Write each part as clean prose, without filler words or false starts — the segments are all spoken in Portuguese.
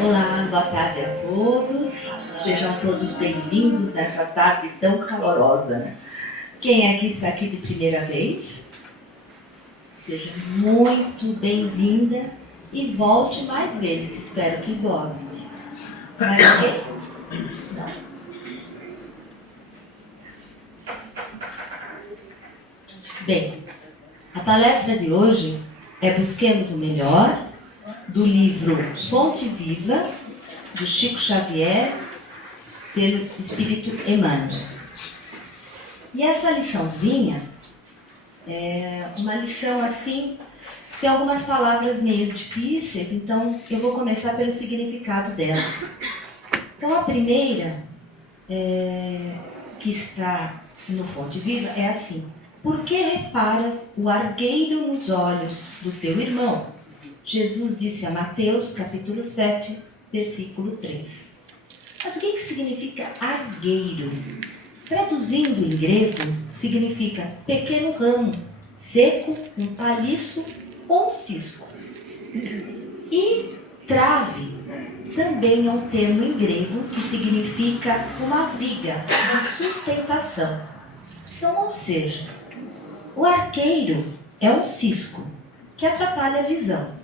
Olá, boa tarde a todos. Sejam todos bem-vindos nessa tarde tão calorosa, né? Quem é que está aqui de primeira vez? Seja muito bem-vinda e volte mais vezes, espero que goste. Mais alguém? Não. Bem, a palestra de hoje é Busquemos o Melhor, do livro Fonte Viva, do Chico Xavier, pelo Espírito Emmanuel. E essa liçãozinha é uma lição assim, tem algumas palavras meio difíceis, então eu vou começar pelo significado delas. Então a primeira, que está no Fonte Viva, é assim: por que reparas o argueiro nos olhos do teu irmão? Jesus disse a Mateus, capítulo 7, versículo 3. Mas o que significa argueiro? Traduzindo em grego, significa pequeno ramo, seco, um paliço ou um cisco. E trave também é um termo em grego que significa uma viga de sustentação. Então, ou seja, o arqueiro é um cisco que atrapalha a visão.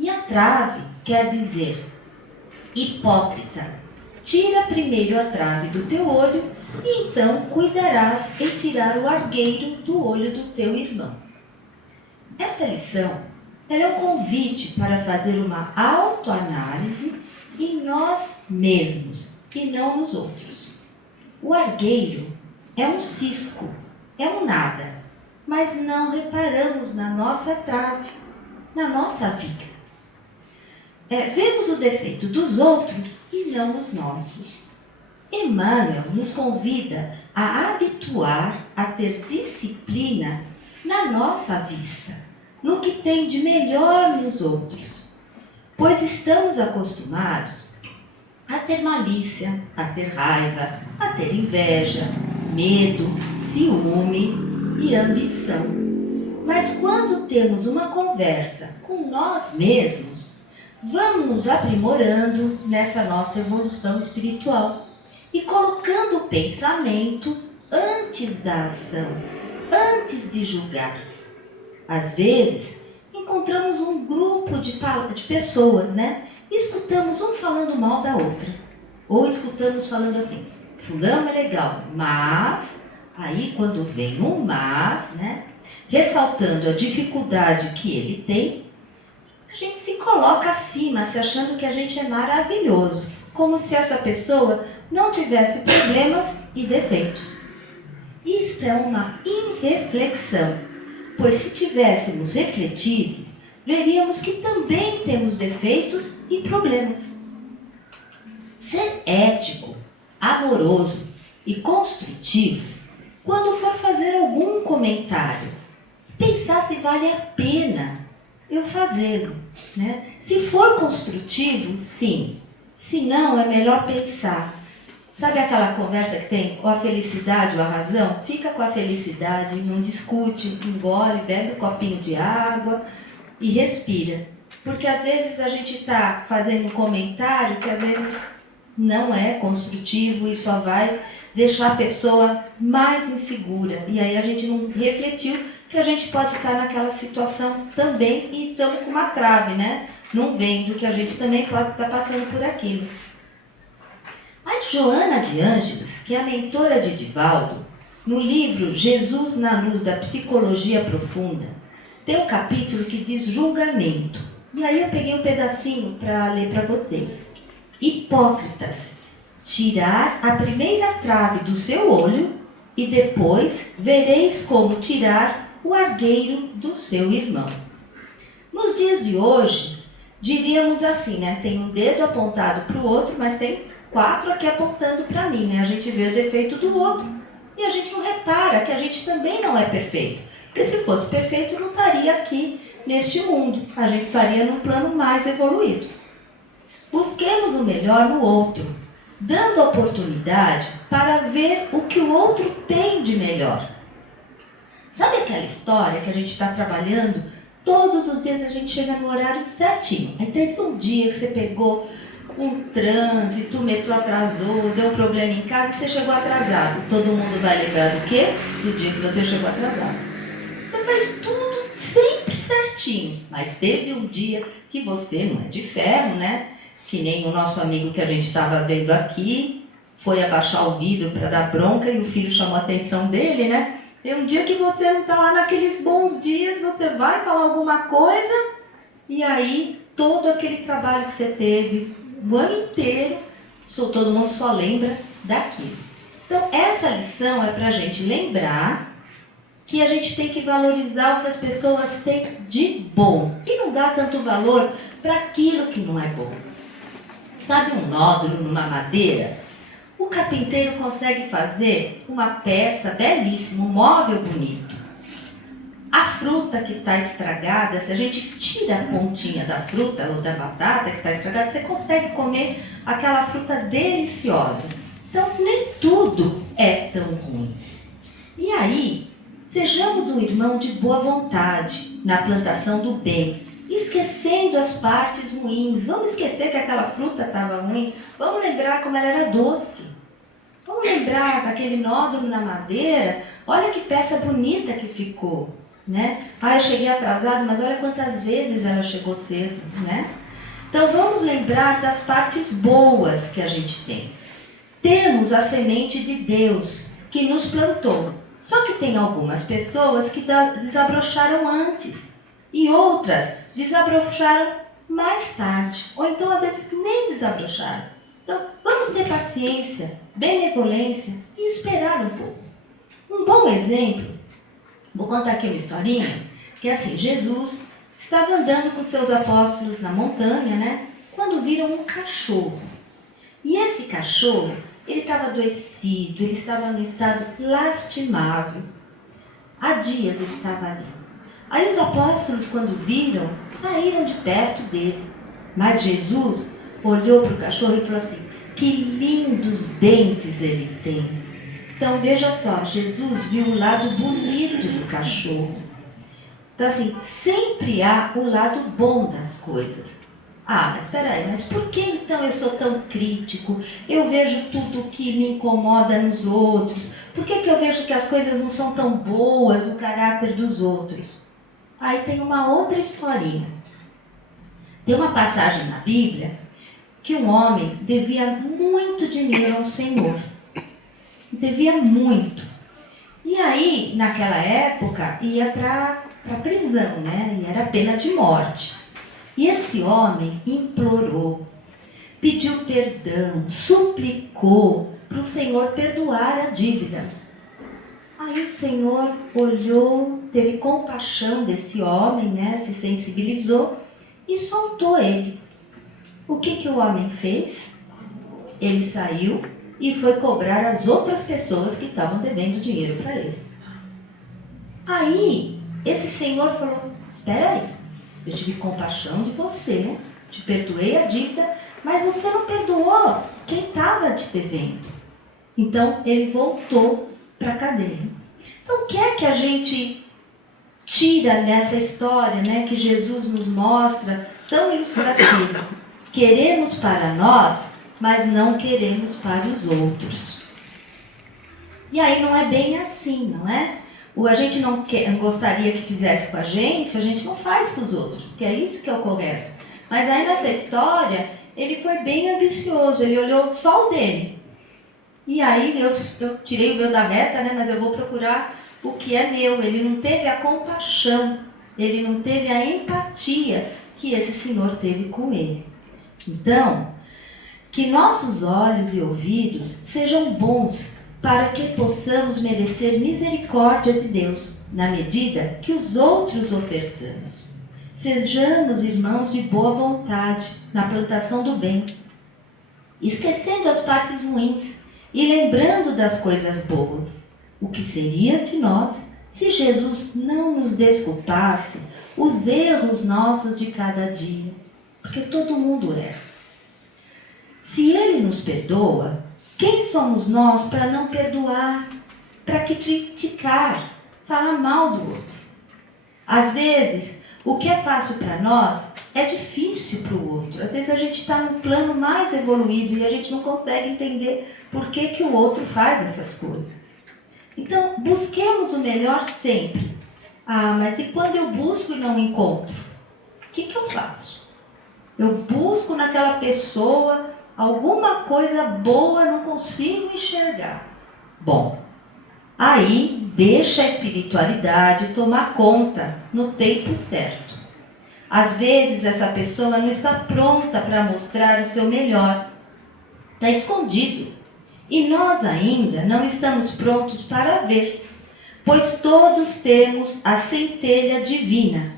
E a trave quer dizer hipócrita. Tira primeiro a trave do teu olho e então cuidarás em tirar o argueiro do olho do teu irmão. Esta lição é um convite para fazer uma autoanálise em nós mesmos e não nos outros. O argueiro é um cisco, é um nada, mas não reparamos na nossa trave, na nossa viga. Vemos o defeito dos outros e não os nossos. Emmanuel nos convida a habituar a ter disciplina na nossa vista, no que tem de melhor nos outros, pois estamos acostumados a ter malícia, a ter raiva, a ter inveja, medo, ciúme e ambição. Mas quando temos uma conversa com nós mesmos, vamos nos aprimorando nessa nossa evolução espiritual e colocando o pensamento antes da ação, antes de julgar. Às vezes, encontramos um grupo de pessoas, né? E escutamos um falando mal da outra. Ou escutamos falando assim: fulano é legal, mas... Aí, quando vem um mas, né? Ressaltando a dificuldade que ele tem, a gente se coloca acima, se achando que a gente é maravilhoso, como se essa pessoa não tivesse problemas e defeitos. Isto é uma irreflexão, pois se tivéssemos refletido, veríamos que também temos defeitos e problemas. Ser ético, amoroso e construtivo, quando for fazer algum comentário, pensar se vale a pena eu fazê-lo, né? Se for construtivo, sim. Se não, é melhor pensar. Sabe aquela conversa que tem, ou a felicidade ou a razão? Fica com a felicidade, não discute, engole, bebe um copinho de água e respira. Porque às vezes a gente está fazendo um comentário que às vezes não é construtivo e só vai deixar a pessoa mais insegura. E aí a gente não refletiu que a gente pode estar naquela situação também e estamos com uma trave, né? Não vendo que a gente também pode estar passando por aquilo. A Joana de Ângeles, que é a mentora de Divaldo, no livro Jesus na Luz da Psicologia Profunda, tem um capítulo que diz julgamento. E aí eu peguei um pedacinho para ler para vocês. Hipócritas, tirar a primeira trave do seu olho e depois vereis como tirar o argueiro do seu irmão. Nos dias de hoje, diríamos assim, né? Tem um dedo apontado para o outro, mas tem 4 aqui apontando para mim, né? A gente vê o defeito do outro e a gente não repara que a gente também não é perfeito. Porque se fosse perfeito, não estaria aqui neste mundo. A gente estaria num plano mais evoluído. Busquemos o melhor no outro, dando oportunidade para ver o que o outro tem de melhor. Sabe aquela história que a gente está trabalhando? Todos os dias a gente chega no horário certinho. Aí teve um dia que você pegou um trânsito, o metrô atrasou, deu problema em casa e você chegou atrasado. Todo mundo vai lembrar do quê? Do dia que você chegou atrasado. Você faz tudo sempre certinho, mas teve um dia que você não é de ferro, né? Que nem o nosso amigo que a gente estava vendo aqui, foi abaixar o vidro para dar bronca e o filho chamou a atenção dele, né? E um dia que você não está lá naqueles bons dias, você vai falar alguma coisa e aí todo aquele trabalho que você teve o ano inteiro, todo mundo só lembra daquilo. Então essa lição é para a gente lembrar que a gente tem que valorizar o que as pessoas têm de bom e não dar tanto valor para aquilo que não é bom. Sabe um nódulo numa madeira? O carpinteiro consegue fazer uma peça belíssima, um móvel bonito. A fruta que está estragada, se a gente tira a pontinha da fruta ou da batata que está estragada, você consegue comer aquela fruta deliciosa. Então, nem tudo é tão ruim. E aí, sejamos um irmão de boa vontade na plantação do bem, esquecendo as partes ruins. Vamos esquecer que aquela fruta estava ruim. Vamos lembrar como ela era doce. Vamos lembrar daquele nódulo na madeira. Olha que peça bonita que ficou, né? Ah, eu cheguei atrasado, mas olha quantas vezes ela chegou cedo, né? Então vamos lembrar das partes boas que a gente tem. Temos a semente de Deus que nos plantou. Só que tem algumas pessoas que desabrocharam antes e outras desabrocharam mais tarde, ou então às vezes nem desabrocharam. Então vamos ter paciência, benevolência e esperar um pouco. Um bom exemplo, vou contar aqui uma historinha, que é assim, Jesus estava andando com seus apóstolos na montanha, né? Quando viram um cachorro. E esse cachorro, ele estava adoecido, ele estava num estado lastimável. Há dias ele estava ali. Aí os apóstolos, quando viram, saíram de perto dele. Mas Jesus olhou para o cachorro e falou assim, que lindos dentes ele tem. Então veja só, Jesus viu o lado bonito do cachorro. Então assim, sempre há o lado bom das coisas. Ah, mas espera aí, mas por que então eu sou tão crítico? Eu vejo tudo que me incomoda nos outros. Por que eu vejo que as coisas não são tão boas no caráter dos outros? Aí tem uma outra historinha. Tem uma passagem na Bíblia que um homem devia muito dinheiro ao Senhor. Devia muito. E aí, naquela época, ia para a prisão, né? E era pena de morte. E esse homem implorou, pediu perdão, suplicou para o Senhor perdoar a dívida. Aí o Senhor olhou, teve compaixão desse homem, né? Se sensibilizou e soltou ele. O que o homem fez? Ele saiu e foi cobrar as outras pessoas que estavam devendo dinheiro para ele. Aí, esse Senhor falou, espera aí. Eu tive compaixão de você, te perdoei a dívida, mas você não perdoou quem estava te devendo. Então, ele voltou para a cadeia. Então, o que é que a gente tira nessa história, né, que Jesus nos mostra, tão ilustrativa? Queremos para nós, mas não queremos para os outros. E aí não é bem assim, não é? A gente não gostaria que fizesse com a gente não faz com os outros, que é isso que é o correto. Mas aí nessa história, ele foi bem ambicioso, ele olhou só o dele. E aí eu tirei o meu da reta, né, mas eu vou procurar o que é meu. Ele não teve a compaixão, ele não teve a empatia que esse Senhor teve com ele. Então, que nossos olhos e ouvidos sejam bons, para que possamos merecer misericórdia de Deus, na medida que os outros ofertamos. Sejamos irmãos de boa vontade, na plantação do bem, esquecendo as partes ruins e lembrando das coisas boas. O que seria de nós se Jesus não nos desculpasse os erros nossos de cada dia? Porque todo mundo erra. Se Ele nos perdoa, quem somos nós para não perdoar, para criticar, falar mal do outro? Às vezes, o que é fácil para nós é difícil para o outro. Às vezes a gente está num plano mais evoluído e a gente não consegue entender por que, que o outro faz essas coisas. Então, busquemos o melhor sempre. Ah, mas e quando eu busco e não encontro? O que, que eu faço? Eu busco naquela pessoa alguma coisa boa, não consigo enxergar. Bom, aí deixa a espiritualidade tomar conta no tempo certo. Às vezes essa pessoa não está pronta para mostrar o seu melhor. Está escondido. E nós ainda não estamos prontos para ver, pois todos temos a centelha divina,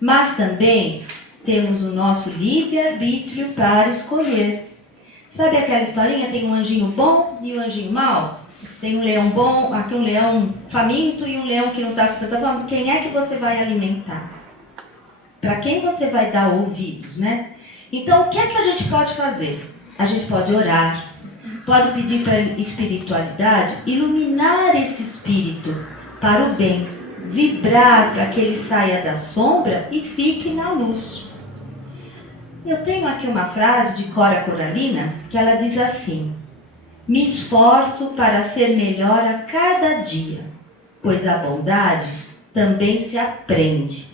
mas também temos o nosso livre-arbítrio para escolher. Sabe aquela historinha? Tem um anjinho bom e um anjinho mau? Tem um leão bom, aqui um leão faminto e um leão que não está com tanta fome. Quem é que você vai alimentar? Para quem você vai dar ouvidos, né? Então, o que é que a gente pode fazer? A gente pode orar, pode pedir para a espiritualidade iluminar esse espírito para o bem, vibrar para que ele saia da sombra e fique na luz. Eu tenho aqui uma frase de Cora Coralina que ela diz assim: me esforço para ser melhor a cada dia, pois a bondade também se aprende.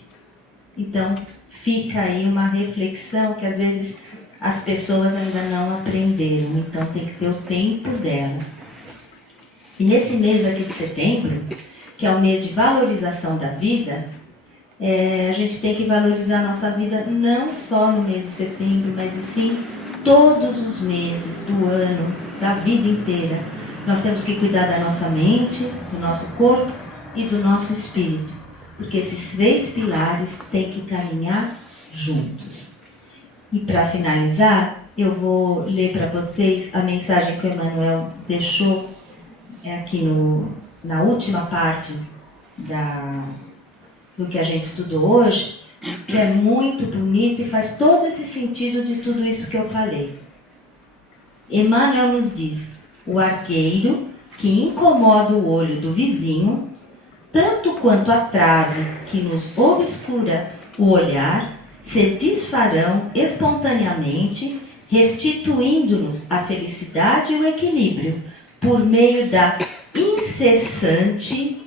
Então, fica aí uma reflexão que às vezes as pessoas ainda não aprenderam, então tem que ter o tempo dela. E nesse mês aqui de setembro, que é o mês de valorização da vida, a gente tem que valorizar a nossa vida não só no mês de setembro, mas sim todos os meses do ano, da vida inteira. Nós temos que cuidar da nossa mente, do nosso corpo e do nosso espírito, porque esses 3 pilares têm que caminhar juntos. E para finalizar, eu vou ler para vocês a mensagem que o Emmanuel deixou aqui na última parte do que a gente estudou hoje, que é muito bonito e faz todo esse sentido de tudo isso que eu falei. Emmanuel nos diz: o argueiro que incomoda o olho do vizinho, tanto quanto a trave que nos obscura o olhar, se desfarão espontaneamente, restituindo-nos a felicidade e o equilíbrio, por meio da incessante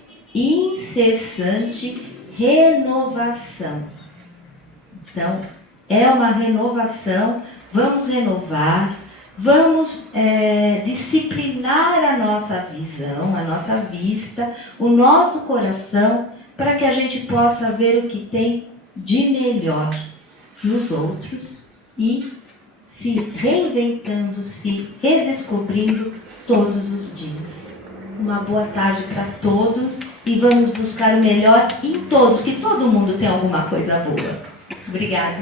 renovação. Então, é uma renovação, vamos renovar, vamos disciplinar a nossa visão, a nossa vista, o nosso coração, para que a gente possa ver o que tem de melhor nos outros e se reinventando, se redescobrindo todos os dias. Uma boa tarde para todos e vamos buscar o melhor em todos, que todo mundo tem alguma coisa boa. Obrigada.